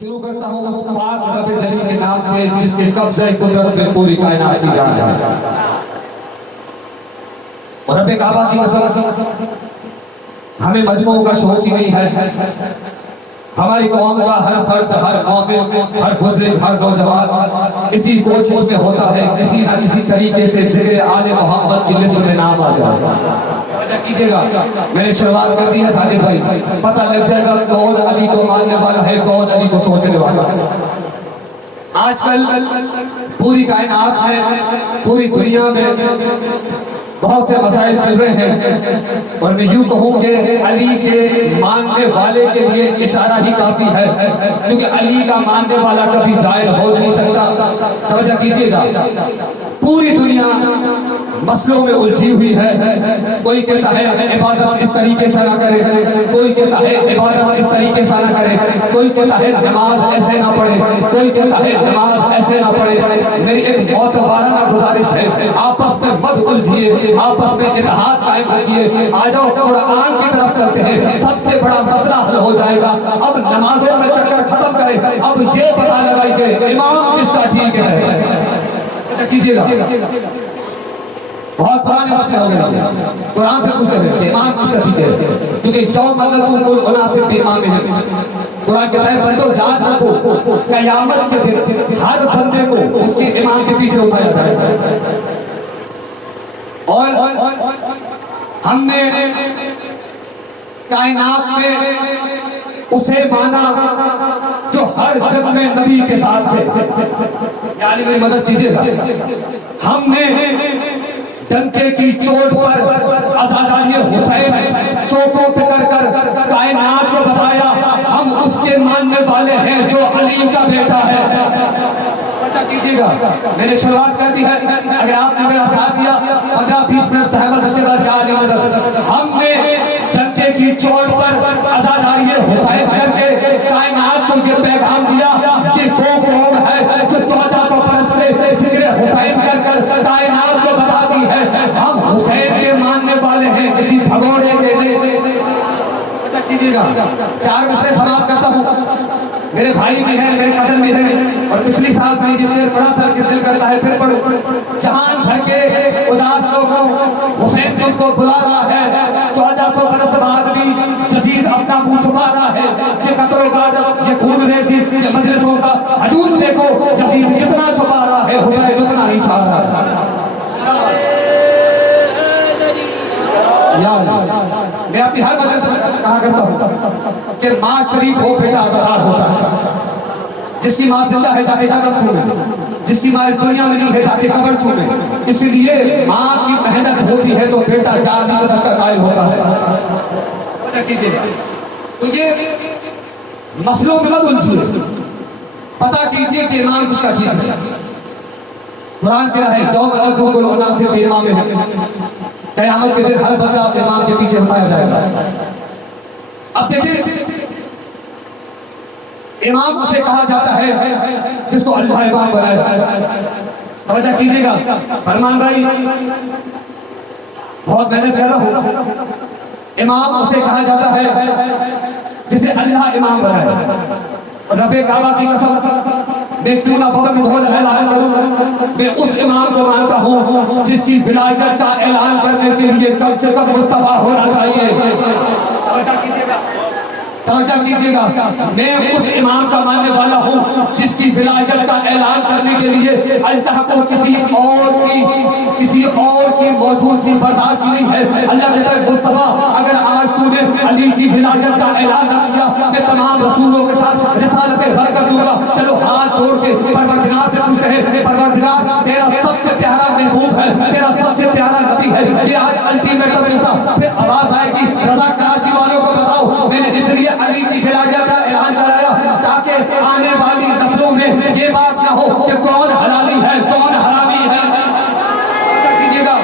शुरू करता हूँ उस पाक रब जली के नाम से जिसके कब्ज़े कुदरत में पूरी कायनात की जान है। और रब काबा की कसम, हमें मजमू का शौक ही नहीं है। हमारी कौम का हर फर्द, हर कौम, हर बुजुर्ग, हर नौजवान इसी कोशिश में होता है किसी न किसी तरीके से ज़िक्र आले मोहम्मद की लिस्ट में नाम आ जाए। कीजिएगा, मैंने शुरुआत कर दी है साजिद भाई, पता लग जाएगा कौन अली को मानने वाला है, कौन अली को सोचने वाला है। आजकल पूरी कायनात में, पूरी दुनिया में बहुत से मसाइल चल रहे हैं और मैं यूं कहूं कि अली के मानने वाले के लिए इशारा ही काफी है, क्योंकि अली का मानने वाला कभी जाहिर हो नहीं सकता। तवज्जो कीजिएगा, पूरी दुनिया मसलों में उलझी हुई है। कोई कहता है इबादत इस तरीके से ना करे, कोई कहता है इबादत इस तरीके से ना करे, कोई कहता है नमाज ऐसे ना पढ़े, कोई कहता है नमाज ऐसे ना पढ़े। मेरी एक बहुत वाराना गुजारिश है, आपस में मत उलझिए, आपस में इत्तेहाद कायम रखिए। आ जाओ कुरान की तरफ चलते हैं, सबसे बड़ा मसला हल हो जाएगा। अब नमाजों में चक्कर खत्म करें, अब ये पता लगाइए इमाम किसका ठीक है। कीजिएगा, बहुत पुराने मसले हो गए, कुरान से पूछते हैं इमाम किसका ठीक है, क्योंकि इमाम है। कुरान कहता है बंदो याद रखो कयामत के दिन हर बंदे को उसके इमाम के पीछे उठाया जाएगा। और हमने कायनात में उसे माना जो हर जग में नबी के साथ थे। यानी मेरी मदद कीजिएगा, हमने डंके की चोट पर आज़ादारी हुसैन चोटों पे कर कायनात को बताया हम उसके मानने वाले हैं जो अली का बेटा है। पता कीजिएगा, मैंने शुरुआत कर दी है, अगर आपने मेरा साथ दिया 15-20 मिनट सहमत उसके बाद क्या आगे मदद। हमने डंके की चोट पर आज़ादारी हुसैन करके कायनात को ये पैगाम दिया कि वो कौम है जो 1400 बरस से जिक्र हुसैन कर कायनात को बताती है हम हुसैन के मानने वाले हैं, किसी भगोड़े के लिए। कीजिएगा, 4 मिसरे समाप्त करता हूँ। मेरे भाई भी हैं, मेरे कजन भी हैं, और पिछली साल में जिस शेर पढ़ा था कि दिल करता है फिर पढ़ो। जहान भर के उदास लोगों हुसैन तुमको बुला रहा है, 1400 बरस बाद भी शजीद अपना मुंह छुपा रहा है। ये कतरो गाजर, ये खून रेजी, ये मजलिसों का हजूम देखो, शजीद जितना छुपा रहा है हुसैन उतना ही छा रहा है। मैं अपनी हर वजह से कहा करता हूँ कि माँ शरीफ हो बेटा आज़ाद होता है। जिसकी माँ जिंदा है जाके कब्र चूमे, जिसकी माँ दुनिया में नहीं है जाके कब्र चूमे। इसलिए माँ की मेहनत होती है तो बेटा जानी कदर का कायल होता है। तो ये मसलों में मत उलझिए, पता कीजिए कि इमाम किसका ठीक है। कुरान क्या है, जो से इमाम है, क़यामत के दिन हर बंदा अपने इमाम के पीछे उठाया जाएगा। अब देखिए, इमाम उसे कहा जाता है जिसको अल्लाह इमाम बनाया। समझा कीजिएगा, फरमान भाई बहुत मेहनत कर रहा हूं। इमाम उसे कहा जाता है जिसे अल्लाह इमाम बनाया। और रब्बे काबा की कसम, मैं क्यों ना बदन धोल ऐलान करूं, मैं उस इमाम को मानता हूं जिसकी विलायत का ऐलान करने के लिए कम से कम मुस्तफा होना चाहिए। तवज्जो कीजिएगा, मैं उस इमाम का मानने वाला हूँ जिसकी विलायत का ऐलान करने के लिए अल्लाह को किसी और की मौजूदगी बर्दाश्त नहीं है। अल्लाह कहता है मुस्तफा अगर आज तूने अली की विलायत का ऐलान न किया, मैं तमाम रसूलों के साथ रिसालतें रद्द कर दूंगा। चलो हाथ जोड़ के परवरदिगार से पूछते हैं, परवरदिगार तेरा सबसे प्यारा महबूब है, तेरा सबसे प्यारा नबी है, ये आज अल्टीमेट में फिर आवाज आएगी रजा कराची वालों को बताओ। मैंने इसलिए अली की विलायत का ऐलान कराया ताकि आने वाली नस्लों में ये बात ना हो कि कौन हलाली है कौन हरामी है। कीजिएगा,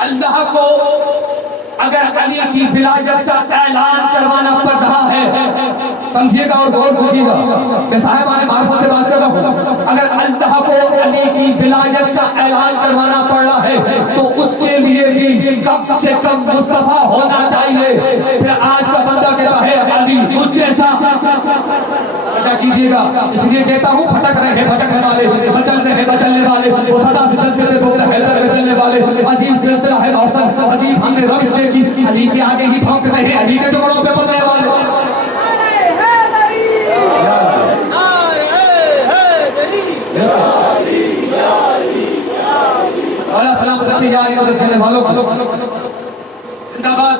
अल्लाह को अगर अली की विलायत का ऐलान करवाना पड़ रहा है, समझिएगा और गौर कीजिएगा। मैं साहिबान मार्फत से बात कर रहा हूँ। ऐलान करवाना पड़ रहा है तो उसके लिए भी कम से कम मुस्तफा होना चाहिए। फिर आज का बंदा कहता है अली तुझ जैसा, क्या कीजिएगा। इसलिए कहता हूँ भटकने वाले, बचलने वाले, वो सदा से चलते थे बोलते हैदर में चलने वाले, अजीब सिलसिला है औसत, अजीब हमने रविश देखी, अली के आगे ही भौंक रहे हैं, अली के टुकड़ों पे पड़ने वाले। सलाम रखिए यार चलने वालों, जिंदाबाद।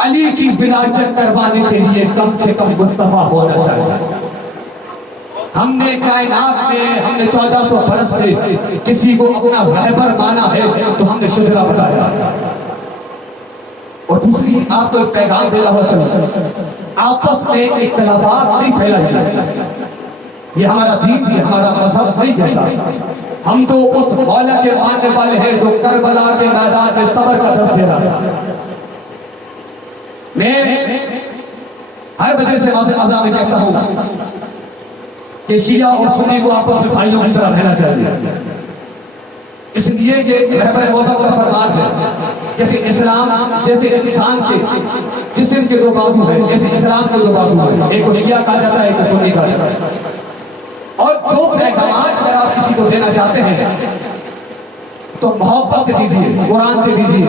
अली की विराजत करवाने के लिए कम से कम मुस्तफा होना चाहिए। हमने कायनात में हमने 1400 बरस से किसी को अपना रहबर माना है तो हमने शुजरा बताया। और दूसरी आपको एक पैगाम दे रहा हूं, चलो आपस में इख्तिलाफात नहीं फैलाइए। ये हमारा दीन भी हमारा मजहब नहीं कहता। हम तो उस मौला के मानने वाले हैं जो करबला के मैदान में सब्र का दर्द दे रहा है। मैं हर वजह से आज़ाद में कहता हूं कि शिया और सुन्नी को आपस में भाइयों की तरह रहना चाहिए। इसलिए कि रहबर मौसम का फरमान है जैसे इस्लाम, जैसे इंसान के जिस्म के दो बाजू हैं, जैसे इस्लाम के दो बाजू हैं, एक को शिया कहा जाता है, एक को सुन्नी कहा जाता है। और जो पैगाम अगर आप किसी को देना चाहते हैं तो मोहब्बत से दीजिए, कुरान से दीजिए,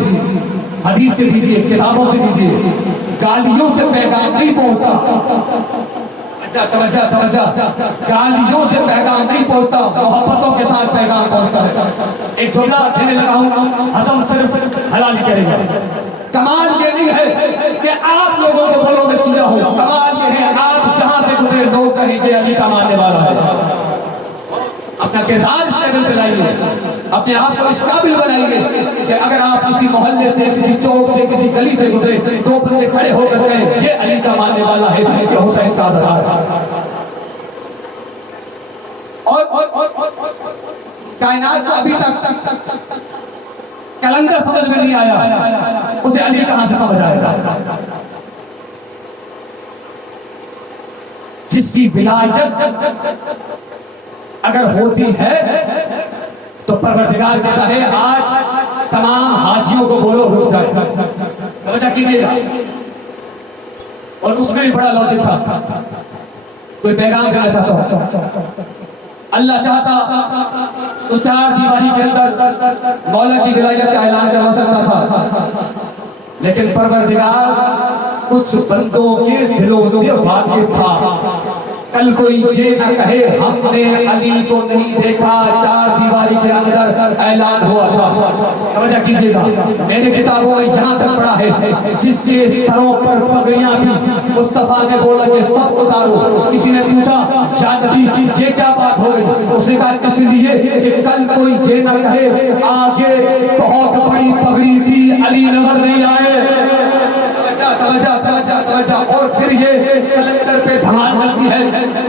हदीस से दीजिए, किताबों से दीजिए। गालियों से पैगाम नहीं पहुंचता, गालियों से पैगाम नहीं पहुंचता, मोहब्बतों के साथ पैगाम पहुंचता है। एक जुमला देने लगा हूं, हसन सिर्फ हलाली करेगा। कमाल ये नहीं है कि आप लोगों को बोलो मैं शिया हूं, कमाल ये है आप जहां से गुजरे लोग कहिए अली का मानने वाला है। अपना किरदार इस लेवल पे लाइए, अपने आप को इस काबिल बनाइए कि अगर आप किसी मोहल्ले से, किसी चौक से, किसी गली से गुजरे, दो बंदे खड़े होकर कहें ये अली का मानने वाला है, ये हुसैन का सरदार है। और कायनात को अभी तक कैलेंडर समझ में नहीं आया, उसे अली कहां से समझ आएगा। जिसकी विलायत अगर होती है तो परवरदिगार कहता है आज तमाम हाजियों को बोलो रुक जाए, समझा कीजिएगा। और उसमें भी बड़ा लॉजिक था। कोई पैगाम देना चाहता हूं, अल्लाह चाहता तो चार दीवारी के अंदर मौला की विलायत का ऐलान करवा सकता था, लेकिन परवरदिगार कुछ बंदों के दिलों से वाकिफ था। कल कोई ये न कहे हमने अली को नहीं देखा, चार दीवारी के अंदर ऐलान हुआ था। समझा कीजिएगा, मैंने किताबों में यहाँ तक पढ़ा है जिसके सरों पर पगड़ियां थी, मुस्तफा ने बोला ये सब उतारो। किसी ने पूछा शायद अभी ये क्या बात हो गई, उसने कहा इसलिए कि कल कोई ये न कहे आगे बहुत बड़ी पगड़ी थी अली नजर नहीं आए। और फिर ये कलंदर पे धमाल चलती है,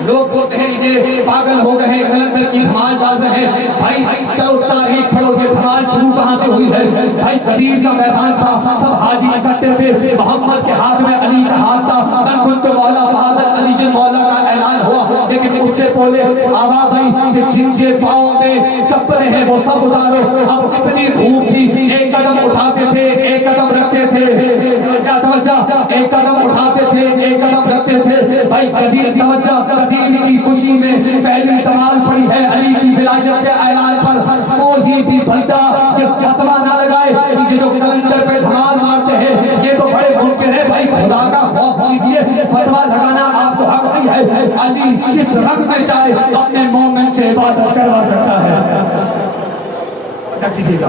लोग बोलते हैं ये पागल हो गए हैं, कलंदर की धमाल डाल रहे हैं। भाई चलो तारीख पढ़ो, ये धमाल शुरू कहां से हुई है। भाई गदीर का मैदान था, सब हाजी इकट्ठे थे, मोहम्मद के हाथ में अली का हाथ था, तो मौला बहादुर अली जिन मौला का ऐलान हुआ। लेकिन उससे पहले आवाज आई कि जिनके पाँव में चप्पलें हैं वो सब उतारो। अब इतनी धूप थी, एक कदम उठाते थे, एक कदम रखते थे, एक कदम उठाते थे, एक कदम रखते थे। भाई कदीर की खुशी में पहली तमाल पड़ी है अली की विलायत के ऐलान पर। कोई भी बंदा ये फतवा न लगाए कि ये जो कलंदर पे धमाल मारते हैं ये तो बड़े मुमकिन है। भाई खुदा का खौफ कीजिए, फतवा लगाना आपको हक नहीं है। अली जिस रंग में चाहे अपने मोमिन से इबादत करवा सकता है। क्या कीजिएगा,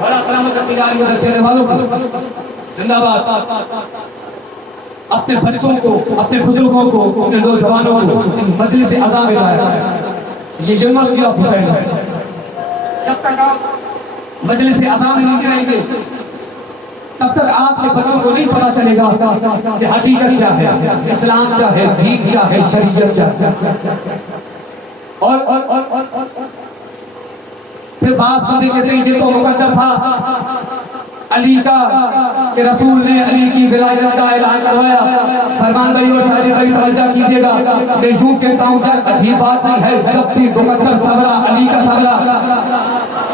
बड़ा सलामत रखिएगा वालों को जिंदाबाद। अपने बच्चों को, अपने बुजुर्गों को, अपने नौजवानों को मजलिस अज़ा में लाया। ये यूनिवर्सिटी ऑफ हुसैन है। जब तक आप मजलिस अज़ा में नहीं रहेंगे तब तक आपके बच्चों को नहीं पता चलेगा कि हकीकत क्या है, इस्लाम क्या है, दीन क्या है, शरीयत क्या है। और फिर बास बंदे कहते हैं ये तो मुकद्दर था, अली का कि रसूल ने अली की विलायत का ऐलान करवाया। फरमान भाई और साजिद भाई तवज्जो कीजिएगा, मैं यूं कहता हूं यार अजीब बात नहीं है, जब भी मुकद्दर सबरा अली का सबरा,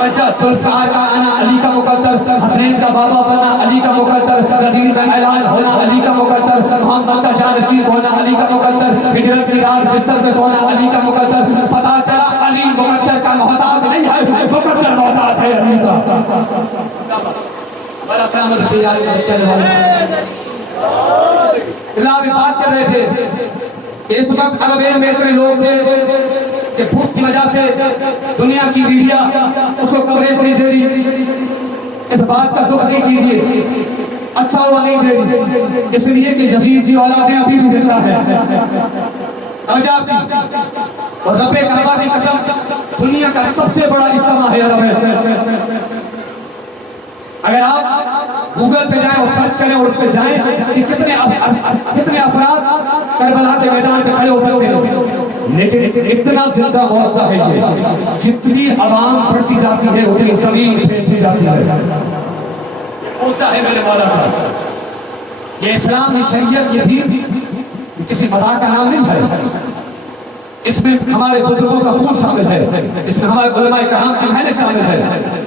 अच्छा जुल्फकार का आना अली का मुकद्दर, हसनैन का बाबा बनना अली का मुकद्दर, गदीर का ऐलान होना अली का मुकद्दर, मोहम्मद का जानशीन होना अली का मुकद्दर, हिजरत की रात बिस्तर पे सोना अली का मुकद्दर। पता चला अली मुकद्दर का मोहताज नहीं है, मुकद्दर मोहताज है अली का। बड़ा सहमत थे यार अभी बात कर रहे थे कि इस वक्त अरब में इतने लोग थे कि भूख की वजह से दुनिया की मीडिया उसको कवरेज नहीं दे रही। इस बात का दुख नहीं कीजिए, अच्छा हुआ नहीं दे रही, इसलिए कि यजीद की औलादें अभी भी जिंदा है। और रब्बे काबा की कसम दुनिया का सबसे बड़ा इज्तिमा है अरब में। अगर आप गूगल पे जाएं और सर्च करें और उस पे जाएं कि कितने अफराद करबला के मैदान पे खड़े हो सकते हैं, लेकिन इतना जिंदा मौका है ये, जितनी आवाम बढ़ती जाती है उतनी जमीन फैलती जाती है। होता है मेरे मौला का ये इस्लाम की शरीयत, ये दीन किसी मजाक का नाम नहीं है। इसमें हमारे बुजुर्गों का खून शामिल है, इसमें हमारे उलमाए कराम की मेहनत शामिल है।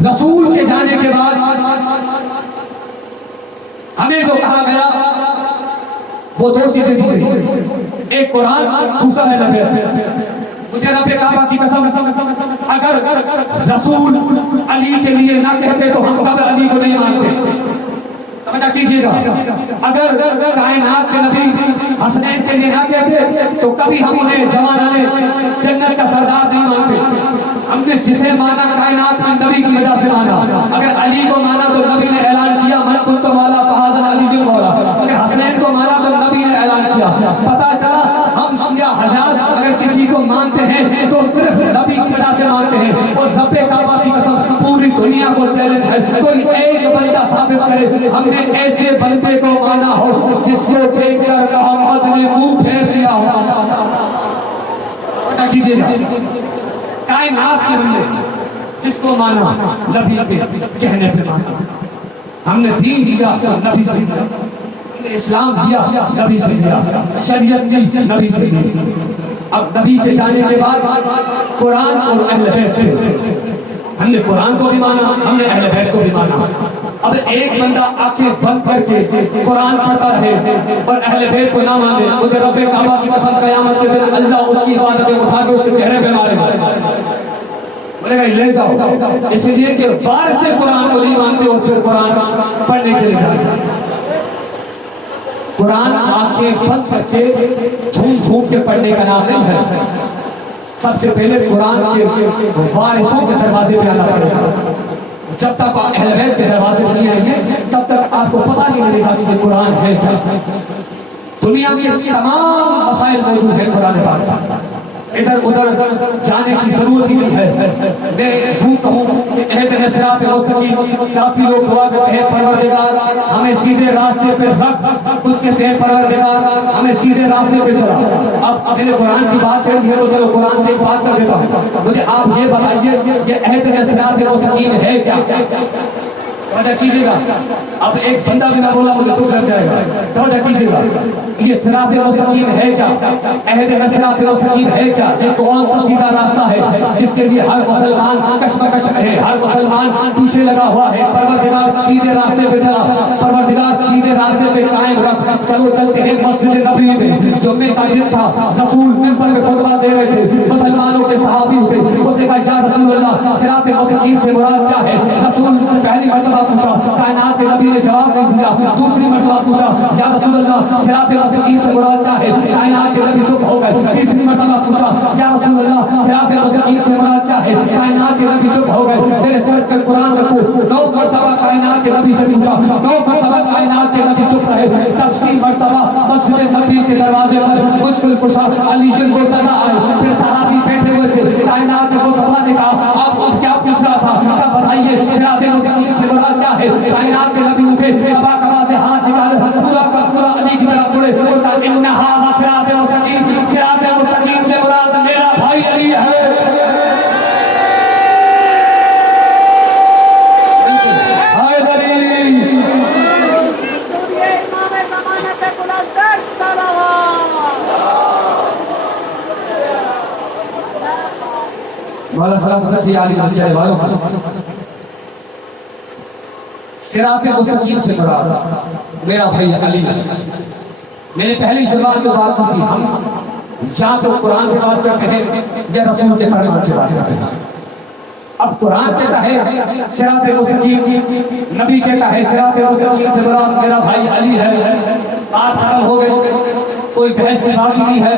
रसूल के जाने के बाद हमें जो कहा गया वो दो चीजें दी गई, एक कुरान, दूसरा है नबी। मुझे रब्बे काबा की कसम अगर रसूल अली के लिए ना कहते तो हम कभी अली को नहीं मानते। समझा कीजिएगा, अगर कायनात के नबी हसनैन के लिए ना कहते तो कभी हम उन्हें जमाना में जन्नत का सरदार नहीं मानते। हमने जिसे माना कायनात में नबी की वजह से माना। अगर अली को माना तो नबी ने ऐलान किया मन कुन तो माला फहाज़न अली की मौला। अगर हसनैन को माना तो नबी ने ऐलान किया। पता चला हम शिया हजार अगर किसी को मानते हैं तो सिर्फ नबी की वजह से मानते हैं। और रब्बे काबा की कसम पूरी दुनिया को चैलेंज है, कोई एक बंदा साबित करे हमने ऐसे बंदे को माना हो जिसको देखकर मोहम्मद ने मुंह फेर दिया हो। पता कीजिएगा कायनात के हमने जिसको माना नबी के कहने पे माना। हमने दीन दिया तो नबी से दिया, हमने इस्लाम दिया नबी से दिया, शरीयत दी नबी से दी। अब नबी के जाने के बाद कुरान और अहले बैत थे, हमने कुरान को भी माना, हमने अहले बैत को भी माना। अब एक बंदा आंखें बंद करके कुरान पढ़ता रहे और अहले बैत को ना माने, मुझे रब्बे काबा की कसम कयामत के दिन अल्लाह उसकी इबादतें उठा के उसके चेहरे पे मारेगा, बोलेगा ले जाओ। इसलिए कि बाहर से कुरान को नहीं मानते और फिर कुरान पढ़ने के लिए जाते। कुरान आंखें बंद करके झूठ झूठ के पढ़ने का नाम नहीं है। सबसे पहले कुरान के वारिसों के दरवाजे पे आना पड़ेगा। जब तक आप अहले बैत के दरवाजे पर नहीं आएंगे तब तक आपको पता नहीं लगेगा कि कुरान है क्या। दुनिया में तमाम मसाइल मौजूद है कुरान पाक, इधर उधर जाने की जरूरत ही नहीं है। मैं यूं कहूं कि अहद सिरात मुस्तकीम, काफी लोग दुआ करते हैं परवरदिगार हमें सीधे रास्ते पे रख, कुछ कहते हैं परवरदिगार हमें सीधे रास्ते पे चला। अब मैंने कुरान की बात चल है तो चलो कुरान से एक बात कर देता हूं। मुझे आप ये बताइए कि अहद सिरात मुस्तकीम है क्या? तवज्जो कीजिएगा, अब एक बंदा भी ना बोला मुझे दुख लग जाएगा। तवज्जो कीजिएगा, ये सिरात मुस्तकीम है क्या? अहद सिरात मुस्तकीम है क्या? ये कौन सा सीधा रास्ता है जिसके लिए हर मुसलमान कशमकश है, हर मुसलमान पीछे लगा हुआ है? परवरदिगार सीधे रास्ते पे चला, परवरदिगार सीधे रास्ते पे कायम रख। चलो चलते हैं मस्जिद नबवी में, जुम्मे का दिन था, रसूल मिंबर पे खुतबा दे रहे थे, मुसलमानों के सहाबी थे। उसने कहा या रसूल अल्लाह सिरात मुस्तकीम से मुराद क्या है? रसूल से पहली मर्तबा पूछा, कायनात के नबी ने जवाब नहीं दिया। दूसरी मर्तबा पूछा या रसूल अल्लाह सिरात मुस्तकीम से मुराद क्या है? कायनात के नबी चुप हो गए। तीसरी मर्तबा पूछा या रसूल अल्लाह सिरात मुस्तकीम से मुराद क्या है? कायनात के नबी चुप हो गए। मेरे सर पर कुरान रखो, 9 मर्तबा कायनात के नबी से पूछा, 9 मर्तबा कायनात के नबी चुप रहे। 10वीं मर्तबा मस्जिद नबवी के दरवाजे पर मुश्किल कुशा अली जिन को तजा आए। फिर सहाबी बैठे हुए थे, कायनात के मुस्तफा ने कहा आप क्या पूछ रहा था? तब बताइए सिरात मुस्तकीम से मुराद क्या है? कायनात के नबी उठे, कबा कबा से हाथ निकाले, पूरा का पूरा अली की तरफ मुड़े और कहा इन्नहा सिरात मुस्तकीम, सिरात मुस्तकीम से मुराद मेरा भाई अली है। हाय अली मौला सलाफत की आली जाए वालों सिरात मुस्तकीम से मुराद मेरा भाई अली है। मैंने पहली शुरुआत में बात की हम या तो कुरान से बात करते हैं या रसूल के फरमान से बात करते हैं। अब कुरान कहता है सिरात मुस्तकीम, नबी कहता है सिरात मुस्तकीम से मुराद मेरा भाई अली है। बात खत्म हो गई, कोई बहस की बात नहीं है।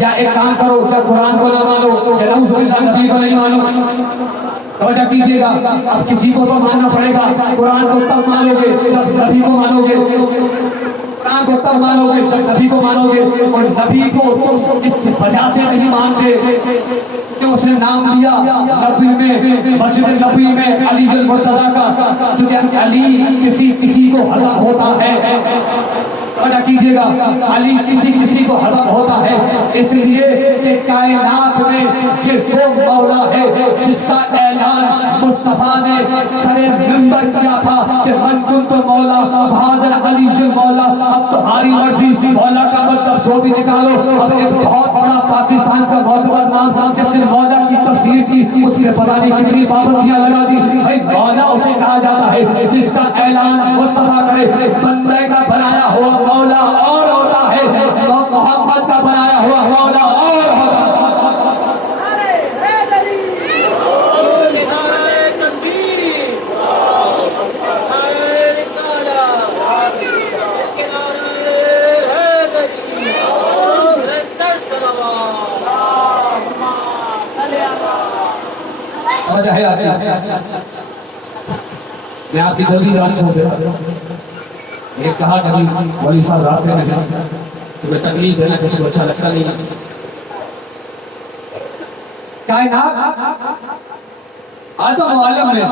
या एक काम करो, या कुरान को ना मानो या नऊजुबिल्लाह नबी को नहीं मानो। तवज्जो कीजिएगा, अब किसी को तो मानना पड़ेगा। कुरान को तब मानोगे जब नबी को मानोगे, कुरान को तब मानोगे जब नबी को मानोगे। और नबी को तुम इस वजह से नहीं मानते कि उसने नाम लिया नबी में, मस्जिद नबी में अली अल मुर्तजा का, क्योंकि अली किसी को हजम होता है। तवज्जो कीजिएगा, अली किसी को हजम होता है, इसलिए कि कायनात में ये वो मौला है जिसका ऐलान मुस्तफा ने सरे मिंबर किया था कि मन कुंत मौला फादर अली जिल मौला। अब तुम्हारी मर्जी, मौला का मतलब जो भी निकालो। अब एक बहुत बड़ा पाकिस्तान का मोतबर नाम जिसने मौला की तफसीर की, उसने पता नहीं कितनी पाबंदियां लगा दी। भाई मौला उसे कहा जाता है जिसका ऐलान मुस्तफा करे। बंदे का बनाया हुआ मौला और होता है, मोहम्मद का बनाया हुआ मौला और होता है। मैं आपकी जल्दी रात छोड़ देता हूं। एक कहा कभी मौलवी साहब रास्ते में है, तुम्हें तकलीफ देना किसी को अच्छा लगता नहीं। कायनात आदम आलम में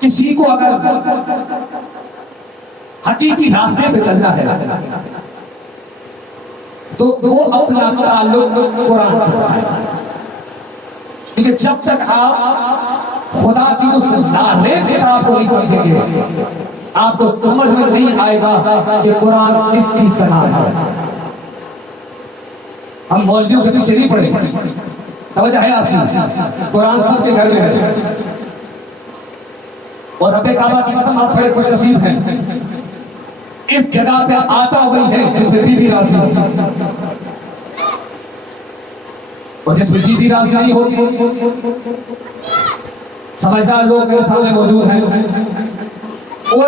किसी को अगर हकीकी रास्ते पे चलना है तो वो अपना ताल्लुक कुरान से रखे। क्योंकि जब तक आप खुदा की उस नाले किताब को नहीं समझेंगे, आपको समझ में नहीं आएगा कि कुरान किस चीज का नाम है। हम मौलवियों के पीछे नहीं पड़े। तवज्जो है आपकी, कुरान सबके घर में है। और रब्बे काबा की कसम आप बड़े खुशनसीब हैं, इस जगह पे आता वही है जिसमें बीबी राजी है। और जिसमें बीबी राजी नहीं होती, समझदार लोग मेरे सामने मौजूद हैं। और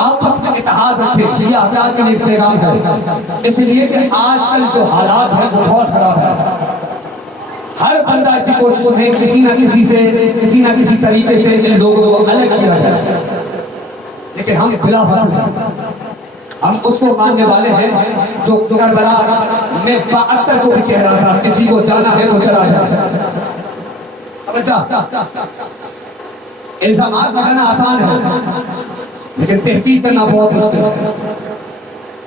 आपस में इत्तेहाद रखें, ये अफराद के लिए पैगाम है। इसलिए कि आजकल जो हालात है वो बहुत खराब है। हर बंदा ऐसी कोशिश है किसी ना किसी तरीके से इन लोगों को अलग किया जाए, लेकिन हम बिला फसल हम उसको मानने वाले हैं जो करबला में 72 को भी कह रहा था किसी को जाना है तो चला जाए। इल्जामात लगाना आसान है, लेकिन तहकीक करना बहुत मुश्किल है।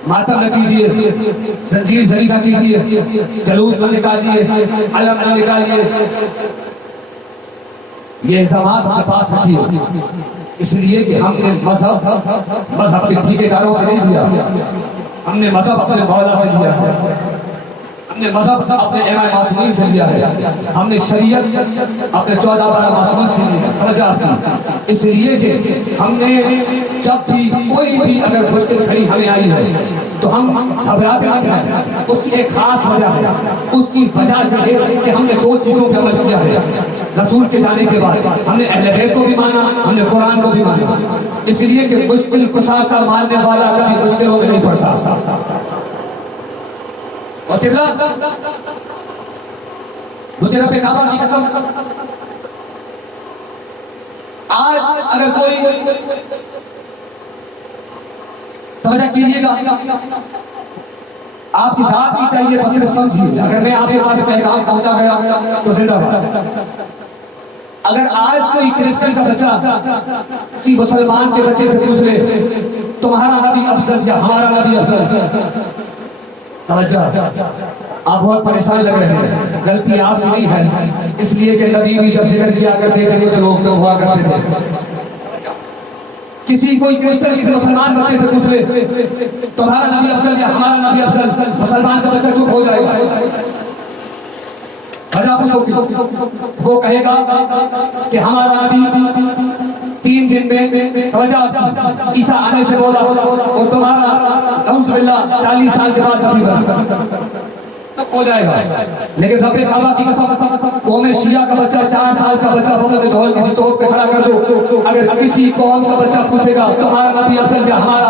मातम न कीजिए, जंजीर जरी न कीजिए, जलूस न निकालिए, अलम न निकालिए, ये इल्जामात हमारे पास रखिए। इसलिए कि हमने मजहब के ठेकेदारों से नहीं लिया, हमने मजहब अपने मौला से लिया है, हमने मजहब अपने इमाम मासूमीन से लिया है, हमने शरीयत अपने 14 मासूमीन से लिया है। समझा आपकी? इसलिए कि हमने जब भी कोई भी अगर मुश्किल खड़ी हमें आई है तो हम घबराते नहीं हैं। उसकी एक खास वजह है, उसकी वजह यह है कि हमने 2 चीजों पर अमल किया है। रसूल के जाने के बाद हमने अहले बैत को भी माना, हमने कुरान को भी माना। इसलिए कि मुश्किल कुशा का मानने वाला कभी मुश्किलों में नहीं पड़ता। और किबला मुझे रब्बे काबा की कसम, आज अगर कोई तवज्जो कीजिएगा, आपकी दाद की चाहिए बस सिर्फ समझिए। अगर मैं आपके पास पैगाम पहुंचा गया तो जिंदाबाद। अगर आज कोई क्रिश्चियन का बच्चा किसी मुसलमान के बच्चे से पूछ ले तुम्हारा नबी अफजल या हमारा नबी अफजल, तवज्जो, आप बहुत परेशान लग रहे हैं। गलती आपकी नहीं है, इसलिए कि नबी भी जब जिक्र किया करते थे कुछ लोग तो हुआ करते थे। किसी कोई क्रिश्चियन किसी मुसलमान बच्चे से पूछ ले तुम्हारा नबी अफजल या हमारा नबी अफजल, मुसलमान का बच्चा चुप हो जाएगा। वजह पूछो कि वो कहेगा कि हमारा नबी 3 दिन में ईसा आने से बोला और तुम्हारा नऊजुबिल्लाह 40 साल के बाद नबी बना हो जाएगा। लेकिन रब्बे काबा की कसम, कौम शिया का बच्चा 4 साल का बच्चा बगल में ढोल किसी चौक पे खड़ा कर दो, अगर किसी कौम का बच्चा पूछेगा तुम्हारा नबी अफजल या हमारा,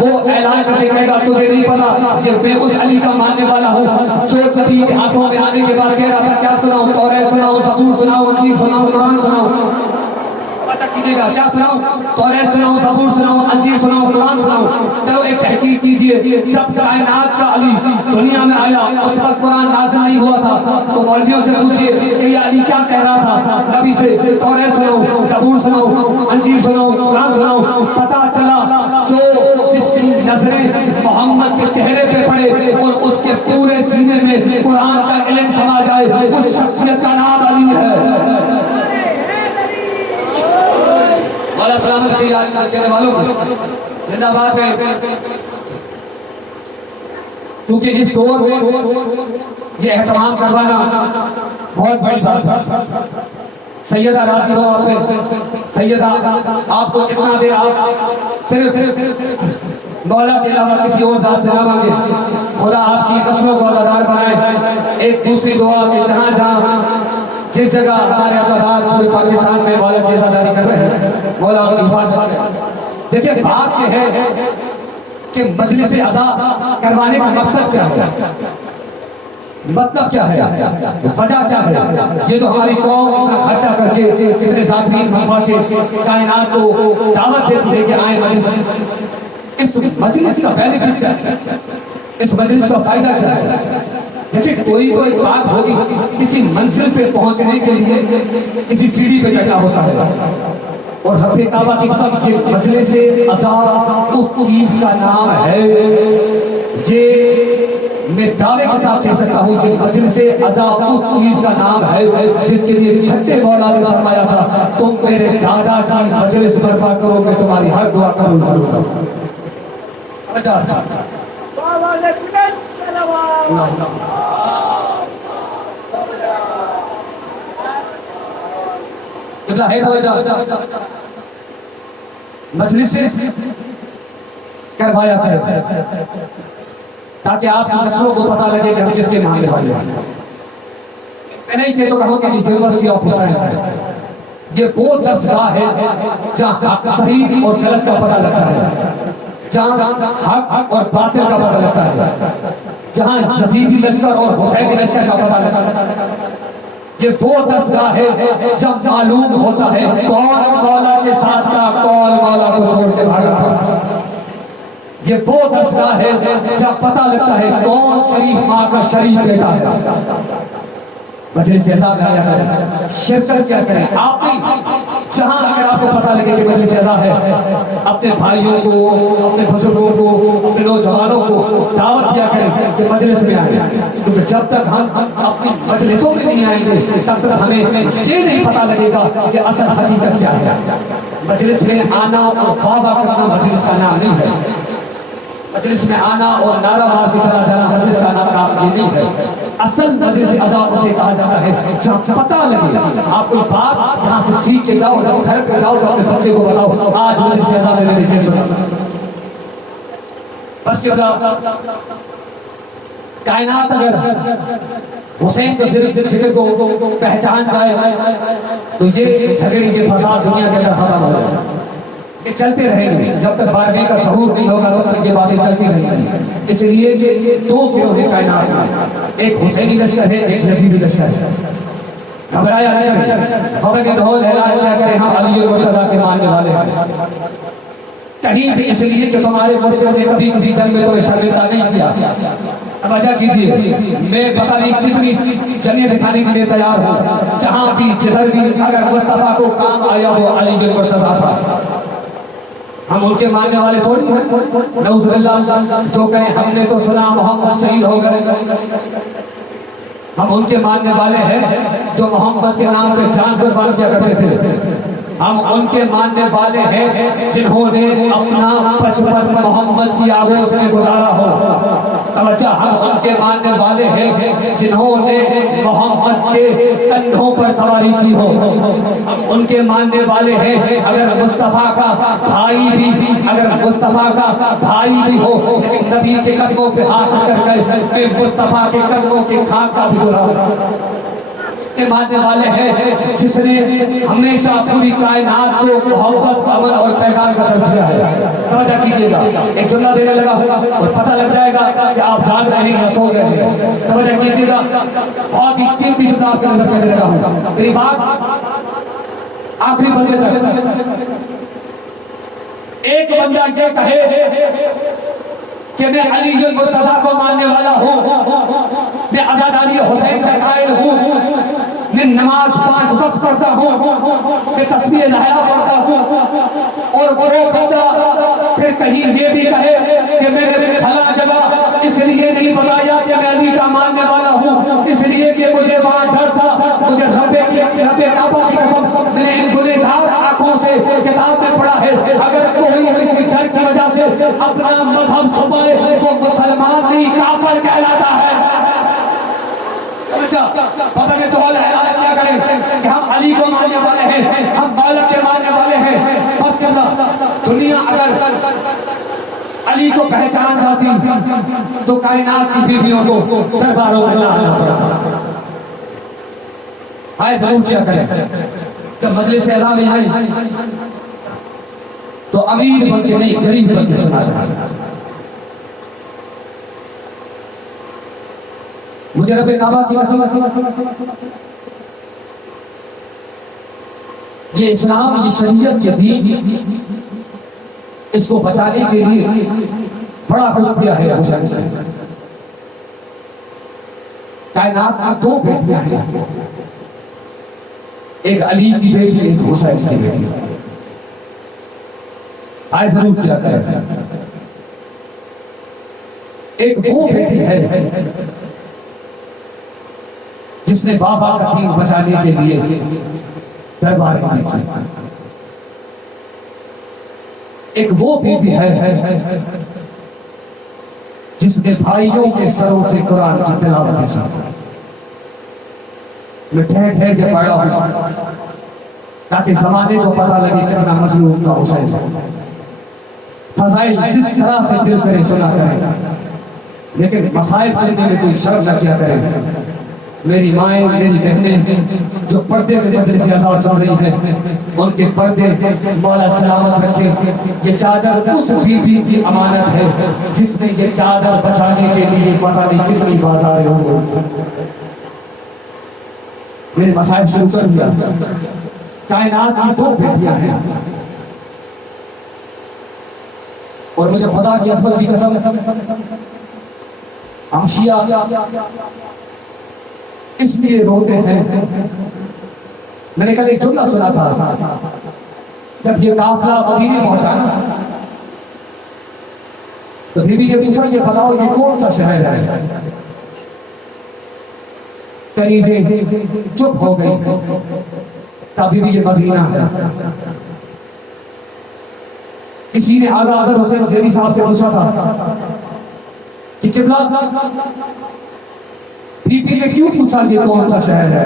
वो ऐलान करके कहेगा तुझे नहीं पता कि मैं उस अली का मानने वाला हूँ जो नबी के हाथों में आने के बाद कह रहा था क्या सुनाऊं, तौरात सुनाऊं, ज़बूर सुनाऊं, इंजील सुनाऊं, कुरान सुनाऊं, कीजिएगा क्या सुनाऊं, तौरात सुनाऊं, ज़बूर सुनाऊं, इंजील सुनाऊं, कुरान सुनाऊं। चलो एक तहकीक कीजिए, जब कायनात का अली दुनिया में आया उस वक्त कुरान नाज़िल नहीं हुआ था, तो मौलवियों से पूछिए कि ये अली क्या कह रहा था नबी से, तौरात सुनाऊं, ज़बूर सुनाऊं, इंजील सुनाऊं, कुरान सुनाऊं। पता चला जो जिसकी नजरें मोहम्मद के चेहरे पे पड़े और उसके पूरे सीने में कुरान का इल्म समा जाए, उस शख्सियत का नाम अली है। मौला सलामत कहने वालों को जिंदाबाद में, क्योंकि इस दौर में ये एहतमाम करवाना बहुत बड़ी बात है। सैयदा राजी हो आप पे, सैयदा आपको इतना दे, आप सिर्फ मौला के अलावा किसी और दाद से ना मांगे, खुदा आपकी कस्मों को अदादार बनाए। एक दूसरी दुआ कि जहाँ जहाँ जिस जगह हमारे अज़ादार पूरे पाकिस्तान में मौला की अज़ादारी कर रहे हैं, मौला उनकी हिफाजत करे। देखिए बात यह है कि मजलिस अज़ा करवाने का मकसद क्या है, मतलब क्या है, वजह क्या है। ये तो हमारी कौम इतना खर्चा करके इतने ज़ाकिरीन मंगवा के कायनात को दावत देती है कि आए मजलिस। इस मजलिस का बेनिफिट क्या है, इस मजलिस का फायदा क्या है। देखिए कोई तो एक बात होगी, किसी मंजिल पे पहुंचने के लिए किसी सीढ़ी पे चढ़ना होता है, और रब्बे काबा की कसम ये मजलिस अज़ा उस चीज का नाम है। ये मैं दावे के साथ कह सकता हूँ कि मजलिस अज़ा उस चीज का नाम है जिसके लिए छठे मौला ने फरमाया था तुम मेरे दादा की मजलिस बर्पा करो, मैं तुम्हारी हर दुआ कबूल करूंगा। मजलिस करवाया करें ताकि आपकी नस्लों को पता लगे कि हम किसके मानने वाले हैं। मैं नहीं कह तो कहूँगा कि यूनिवर्सिटी ऑफ हुसैन है, ये वो दर्जगाह है जहाँ सही और गलत का पता लगता है, जहाँ हक और बातिल का पता लगता है, जहाँ यजीदी लश्कर और हुसैनी लश्कर का पता लगता है। ये वो दर्जगाह है जब मालूम होता है कौन मौला के साथ था, कौन मौला को छोड़ के भागा था। ये वो दर्जगाह है जब पता लगता है कौन शरीफ माँ का शरीफ बेटा है। मजलिस अज़ा में आया करें, शिरकत क्या करें। आप भी जहाँ अगर आपको पता लगे कि मजलिस अज़ा है, अपने भाइयों को, अपने बुजुर्गों को, अपने नौजवानों को दावत दिया करें कि मजलिस में आए, क्योंकि जब तक हम अपनी मजलिसों में नहीं आएंगे तब तक हमें ये नहीं पता लगेगा कि असल हकीकत क्या है। मजलिस में आना और वादा करना मजलिस का नाम नहीं है। मजलिस में आना और नारा मार के चला जाना मजलिस का नाम ये नहीं है। असल मजलिस अज़ा उसे कहा जाता है जब पता लगे, आप कोई बात यहाँ से सीख के जाओ, जब घर पे जाओ, अपने बच्चे को बताओ आज मजलिस अज़ा में मैंने ये सुना। बस कायनात अगर हुसैन के जिक्र को पहचान जाए तो ये झगड़े, ये फसाद दुनिया के अंदर खत्म हो जाए। ये चलते रहेंगे जब तक बारहवीं का सहूर नहीं होगा तब तक ये बातें चलती रहेंगी। इसलिए ये दो गिरोह है कायनात में, एक हुसैनी लश्कर है, एक यजीदी लश्कर है। घबराया नहीं करें, खबर के ढोल ऐलान क्या करें, हम अली और मुर्तज़ा के मानने वाले हैं कहीं भी, इसलिए कि हमारे मुर्शिद ने कभी किसी जंग में तुम्हें शर्मिंदा नहीं किया। अब अच्छा कीजिए, मैं पता नहीं कितनी जगह दिखाने के लिए तैयार हूँ, जहाँ भी जिधर भी अगर मुस्तफा को काम आया हो अली और मुर्तज़ा था। हम उनके मानने वाले थोड़ी हैं, नऊज़ुबिल्लाह, जो कहें हमने तो सुना मोहम्मद शहीद हो गए। हम उनके मानने वाले हैं जो मोहम्मद के नाम पे जान कुर्बान किया करते थे। हम उनके मानने वाले हैं जिन्होंने अपना बचपन मोहम्मद की आगोश में गुजारा हो। तवज्जो, हम उनके मानने वाले हैं जिन्होंने मोहम्मद के कंधों पर सवारी की हो। हम उनके मानने वाले हैं। अगर मुस्तफा का भाई भी हो, लेकिन नबी के कदमों पे हाथ रख कर मुस्तफा के कदमों के खाका भी दुरा के मानने वाले हैं, जिसने हमेशा पूरी कायनात को मोहब्बत, अमन और पैगाम का दर्जा दिया है। तवज्जो कीजिएगा, एक जुमला देने लगा और पता लग जाएगा कि आप जाग रहे हैं या सो गए हैं। तवज्जो कीजिएगा, बहुत ही कीमती जुमला आपके नजर करने लगा हूं। मेरी बात आखिरी बंदे तक। एक बंदा ये कहे कि मैं अली मुर्तजा को मानने वाला हूँ, मैं आजाद अली हुसैन का कायल हूँ, मैं नमाज 5 वक्त पढ़ता हूँ, मैं तस्बीह लहरा पढ़ता हूँ, और वो बंदा फिर कहीं ये भी कहे कि मैंने फला जगह इसलिए नहीं बताया कि मैं अली का मानने वाला हूँ, इसलिए कि मुझे वहां डर था, मुझे रब्बे काबा की कसम मैंने इन गुनहगार आंखों से किताब में पढ़ा है, अगर कोई किसी डर की वजह से अपना मजहब छुपाए वो मुसलमान नहीं काफिर कहलाता है। पापा के तो क्या करें कि हम अली को मानने वाले हैं, हम बालक के मानने वाले हैं। बस दुनिया अगर अली को पहचान जाती तो कायनात की बीवियों को दरबारों में लाना पड़ता। आए जरूर क्या करें, जब मजलिस अज़ा में आई तो अमीर बन के नहीं गरीब बन के सुना जाता। मुझे रब्बे काबा की कसम, ये इस्लाम, ये शरीयत, ये दीन, इसको बचाने के लिए बड़ा कुछ दिया है। कायनात में 2 बेटियां हैं, एक अली की बेटी, एक हुसैन की बेटी। आए जरूर क्या करें, एक वो बेटी है जिसने बाबा का दीन बचाने के लिए दरबार में किया। एक वो बीबी है जिसने भाइयों के सरों से कुरान की तिलावत की। मैं ठहर ठहर के पढ़ा हूं ताकि जमाने को पता लगे कितना मजलूम था हुसैन। फजाइल जिस तरह से दिल करे सुना करे, लेकिन मसाइल करने में कोई शर्म न किया करे। मेरी माएं, मेरी बहनें जो पर्दे में मजलिस अज़ा चल रही हैं, उनके पर्दे मौला सलामत रखे। ये चादर उस बीबी की अमानत है जिसने ये चादर बचाने के लिए पता नहीं कितनी बाजारें होंगी। मेरे मसाइल शुरू कर दिया। कायनात की 2 बेटियां हैं और मुझे खुदा की असमत की कसम, हम शिया इसलिए रोते हैं। मैंने कल एक जुमला सुना था, जब ये काफिला मदीने पहुंचा तो बीबी ने पूछा, ये बताओ ये कौन सा शहर है? कनीज़े चुप हो गई। तभी भी ये मदीना है। किसी ने आगा अजहर हुसैन ज़ेरी साहब से पूछा था कि किबला, बीबी ने क्यों पूछा ये कौन सा शहर है?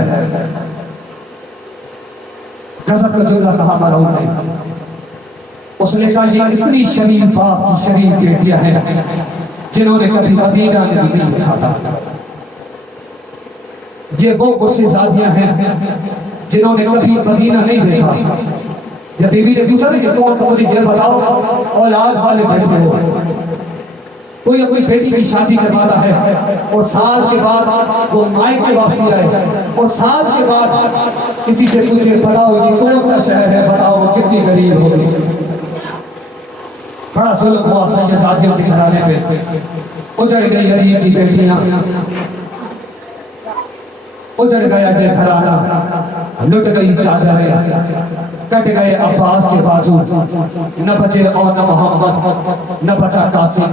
गजब का जुमला कहा मरहूम ने। उसने कहा ये इतनी शरीफ बाप की शरीफ बेटियां हैं जिन्होंने कभी मदीना नहीं देखा था। ये वो गुस्सेज़ादियां हैं जिन्होंने कभी मदीना नहीं देखा। जब बीबी ने पूछा ये कौन सा, मुझे ये बताओ, औलाद वाले बैठे हो, कोई अपनी बेटी की शादी करवाता है और साल के बाद वो मायके वापसी आए और साल के बाद किसी से पूछे बताओ ये कौन सा शहर है, बताओ कितनी गरीब होगी। बड़ा जुल्म हुआ सैयदादियों के घराने पे। उजड़ गई गरीब की बेटियां, उजड़ गया ये घराना, लुट गई चादरें, कट गए अब्बास के बाजू, न बचे और न मोहम्मद, न बचा कासिम,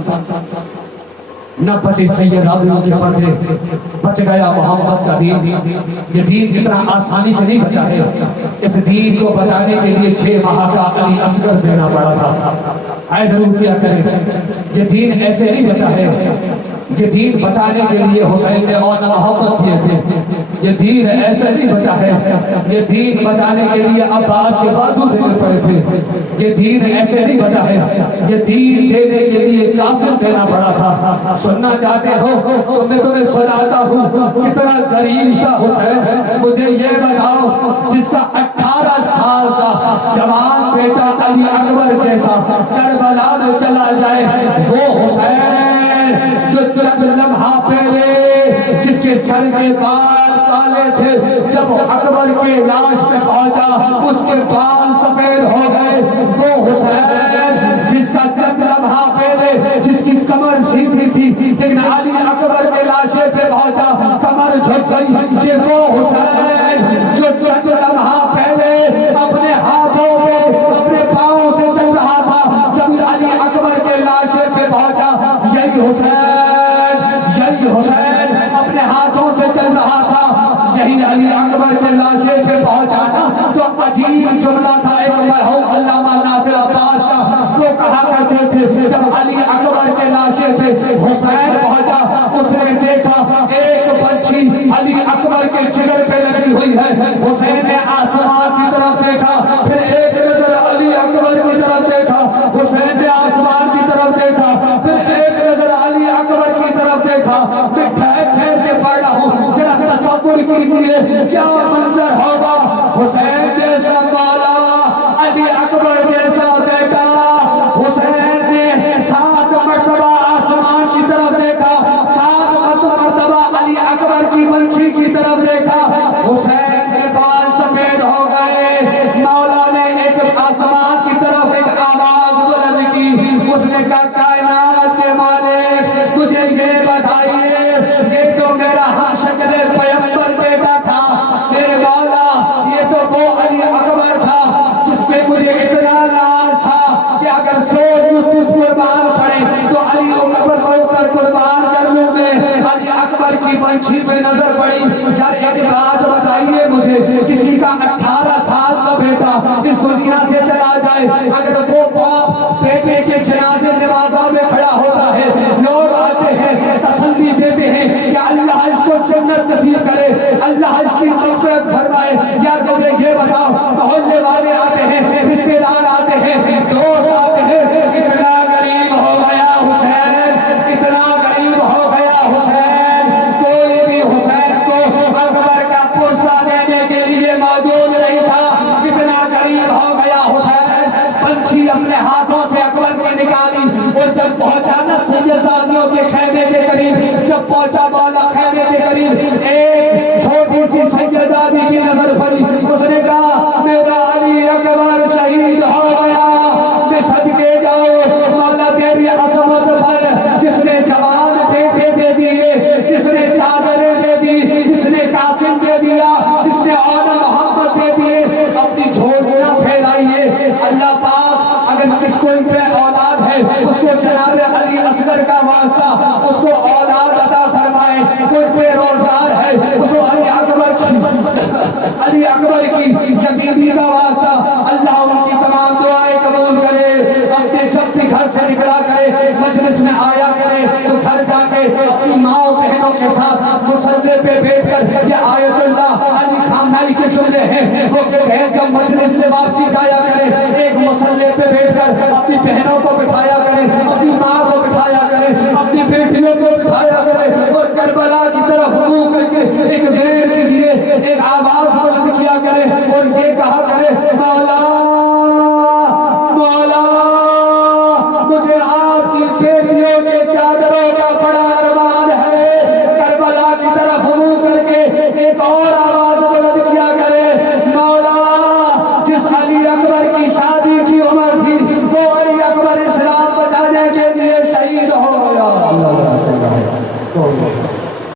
न बचे सैयद आदमियों के पर्दे, बच गया मोहम्मद का दीन। ये दीन इतना आसानी से नहीं बचा है। इस दीन को बचाने के लिए 6 माह का अली असगर देना पड़ा था। आए जरूर किया करें, ये दीन ऐसे नहीं बचा है। ये दीन बचाने के लिए हुसैन ने और न मोहब्बत किए थे। ये दीन ऐसे नहीं बचा है, ये दीन बचाने के लिए अब्बास के बाजू देने पड़े थे। ये दीन ऐसे नहीं बचा है, ये दीन देने के लिए कासिम देना पड़ा था। सुनना चाहते हो तो मैं तुम्हें सुनाता हूँ कितना गरीब था हुसैन। मुझे ये बताओ, जिसका 18 साल का जवान बेटा अली अकबर जैसा करबला में चला जाए, वो हुसैन जो चंद लम्हा पहले जिसके सर के बाल काले थे, जब अकबर के लाश पे पहुंचा उसके बाल सफेद हो गए। वो हुसैन जिसका चंद लम्हा पहले जिसकी कमर सीधी थी, लेकिन अली अकबर के लाशे पे पहुंचा कमर झुक गई। ये वो हुसैन जो चंद लम्हा पहले अपने हाथों में अपने पांवों से चल रहा था, जब अली अकबर के लाशे पे पहुंचा, यही हुसैन अपने हाथों से चल रहा था, यही अली अकबर के लाशे पे पहुंचा था। तो अजीब जुमला था एक मरहूम अल्लामा नासिर अब्बास का, वो कहा करते थे जब अली अकबर के लाशे से हुसैन पहुंचा, उसने देखा एक पंछी अली अकबर के जिगर पे लगी हुई है। हुसैन ने आसमान की तरफ देखा, फिर एक नजर अली अकबर की तरफ देखा। हुसैन ने आसमान की तरफ देखा, फिर एक नजर अली अकबर की तरफ देखा। मैं ठहर ठहर के पढ़ रहा हूँ, जरा तसव्वुर कीजिए क्या मंजर होगा। हुसैन जैसा मौला, अली अकबर जैसा बेटा। हुसैन ने 7 मरतबा आसमान की तरफ देखा, 7 मरतबा अली अकबर की पंछी की तरफ देखा। हुसैन के बाल सफेद हो गए। मौला ने एक आसमान की तरफ एक आवाज बुलंद की, उसने कहा कायनात के मालिक मुझे ये बताइए, ये तो मेरा शक्ल पैगंबर बेटा था, मेरे मौला ये तो वो अली अकबर था जिसपे मुझे इतना नाज था कि अगर 100 यूसुफ कुर्बान पड़े तो अली अकबर को ऊपर कुर्बान कर लूं मैं। अली अकबर की पंछी पे नजर पड़ी। यार एक बात बताइए मुझे, किसी का 18 साल का बेटा इस दुनिया से चला जाए, अगर वो बाप बेटे के जनाजे नवाजा में खड़ा होता है, लोग आते हैं तसल्ली देते हैं कि अल्लाह इसको जन्नत नसीब करे, अल्लाह इसकी मग़फ़िरत फरमाए। यार मुझे ये बताओ, मोहल्ले वाले आते हैं, रिश्तेदार आते हैं, दोस्त आते हैं, इतना गरीब हो गया हुसैन, इतना गरीब हो गया हुसैन, कोई भी हुसैन को अकबर का पुरसा देने के लिए मौजूद नहीं था। इतना गरीब हो गया हुसैन। पंछी अपने हाथों से अकबर की निकाली, और जब पहुंचा ना सैयदादियों के खैमे के करीब, जब पहुंचा वाला खैमे के करीब एक छोटी सी सैयदादी की नजर पड़ी। उसने कहा मेरा अली अकबर शहीद हो गया, मैं सदके जाओ मौला तेरी अजमत पर, जिसने जवान बेटे दे दिए, जिसने चादरें दे दी, जिसने कासिम दे दिया, जिसने और मोहम्मद दे दिए, अपनी झोलियां फैलाइए। अल्लाह पाक अगर किसको पे औलाद है उसको जनाब अली असगर का वास्ता, उसको औलाद अता फरमाए। कोई बेरोजगार है उसको अली अकबर की यतीमी का वास्ता, अल्लाह उनकी तमाम दुआएं कबूल करे। अपने जब भी घर से निकला करे, मजलिस में आया करे तो घर जाके अपनी माँ बहनों के साथ मुसल्ले पे बैठकर ये आयतुल्लाह अली खामनाई के जुमले हैं वो कहते हैं, जब मजलिस से वापसी जाया करे